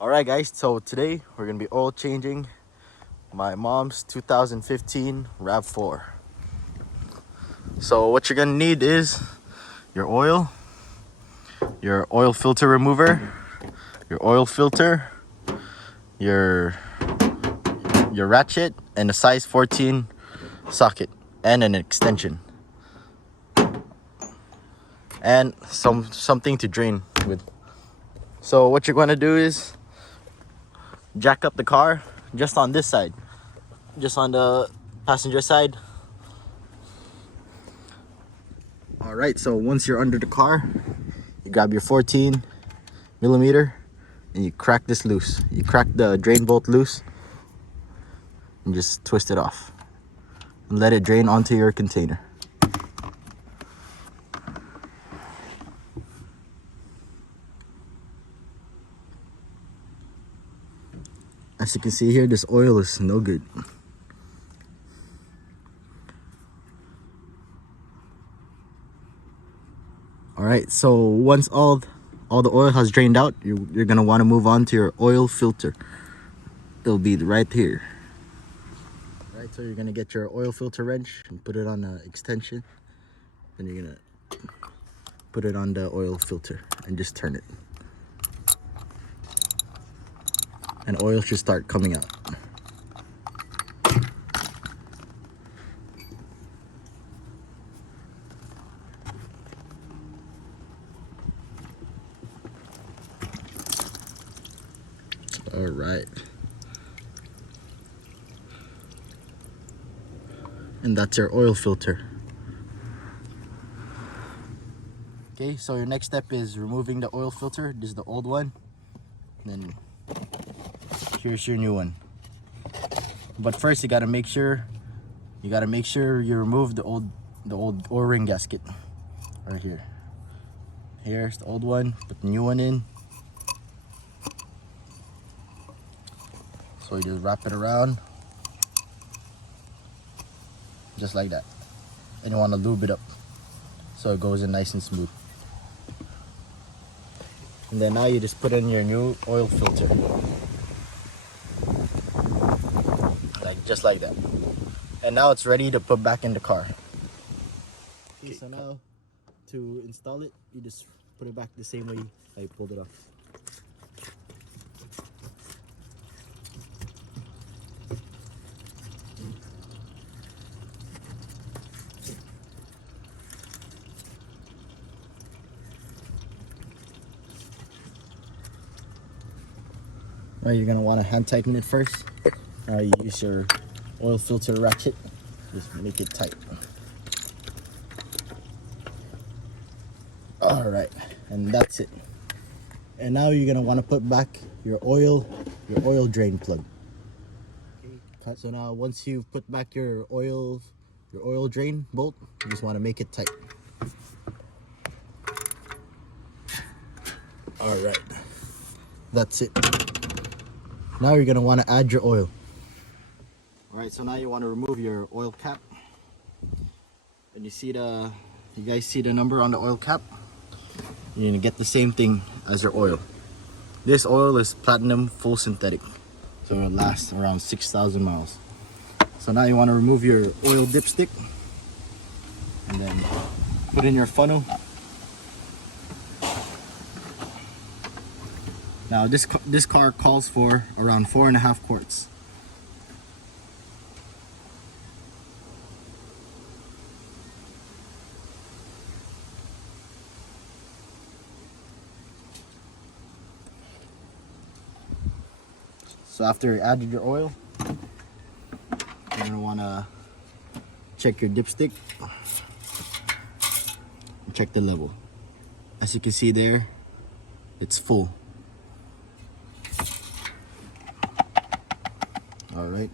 Alright guys, so today we're gonna be oil changing my mom's 2015 RAV4. So what you're gonna need is your oil filter remover, your oil filter, your ratchet, and a size 14 socket and an extension. And something to drain with. So what you're gonna do is jack up the car just on this side, just on the passenger side. All right, so once you're under the car, you grab your 14 millimeter and you crack this loose. You crack the drain bolt loose and just twist it off and let it drain onto your container. As you can see here, this oil is no good. All right, so once all the oil has drained out, you're gonna want to move on to your oil filter. It'll be right here. All right, so you're gonna get your oil filter wrench and put it on the extension. Then you're gonna put it on the oil filter and just turn it. And oil should start coming out. All right. And that's your oil filter. Okay, so your next step is removing the oil filter. This is the old one. And then here's your new one. But first you gotta make sure you remove the old O-ring gasket right here. Here's the old one, put the new one in. So you just wrap it around just like that. And you want to lube it up so it goes in nice and smooth. And then now you just put in your new oil filter. Just like that. And now it's ready to put back in the car. Okay, so now to install it, you just put it back the same way I pulled it off. Now you're gonna want to hand tighten it first. Now you use your oil filter ratchet, just make it tight. All right, and that's it. And now you're gonna want to put back your oil drain plug. Okay. So now once you've put back your oil drain bolt, you just want to make it tight. All right, that's it. Now you're gonna want to add your oil. All right, so now you want to remove your oil cap. And you guys see the number on the oil cap? You're gonna get the same thing as your oil. This oil is platinum full synthetic, so it'll last around 6,000 miles. So now you want to remove your oil dipstick and then put in your funnel. Now this car calls for around 4.5 quarts. So after you added your oil, you're gonna wanna check your dipstick and check the level. As you can see there, it's full. All right.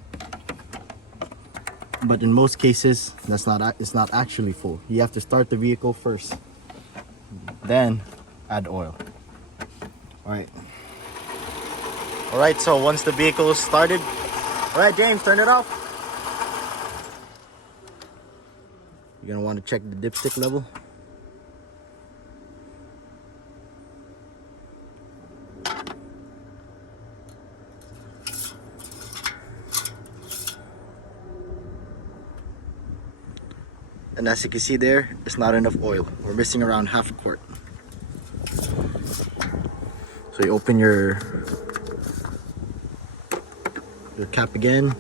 But in most cases, it's not actually full. You have to start the vehicle first, then add oil. All right. All right, so once the vehicle is started, all right, James, turn it off. You're gonna want to check the dipstick level. And as you can see there, it's not enough oil. We're missing around half a quart. So you open your cap again.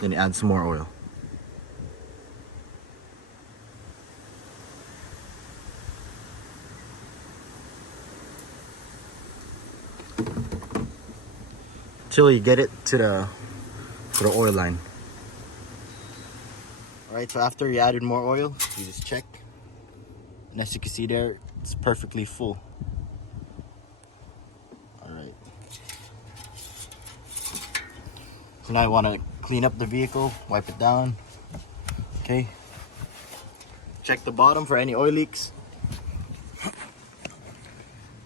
Then you add some more oil. Till you get it to the oil line. Alright, so after you added more oil, you just check. And as you can see there, it's perfectly full. Alright. So now you want to clean up the vehicle, wipe it down. Okay. Check the bottom for any oil leaks.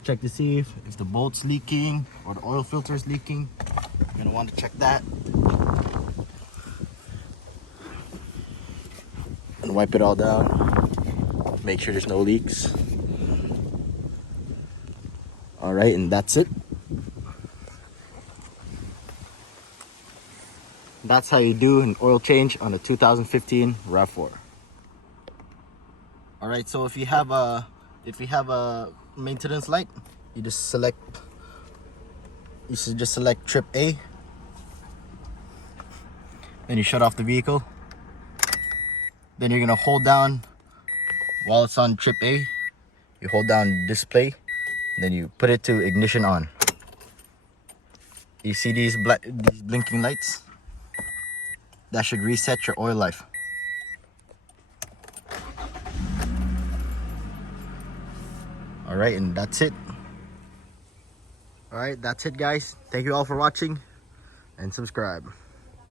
Check to see if the bolt's leaking or the oil filter is leaking. You're gonna want to check that. And wipe it all down. Make sure there's no leaks. Alright, and that's it. That's how you do an oil change on a 2015 RAV4. Alright, so if you have a maintenance light, you just select trip A. Then you shut off the vehicle. Then you're gonna hold down while it's on trip A. You hold down display, then you put it to ignition on. You see these blinking lights? That should reset your oil life. Alright, and that's it. Alright, that's it guys. Thank you all for watching and subscribe.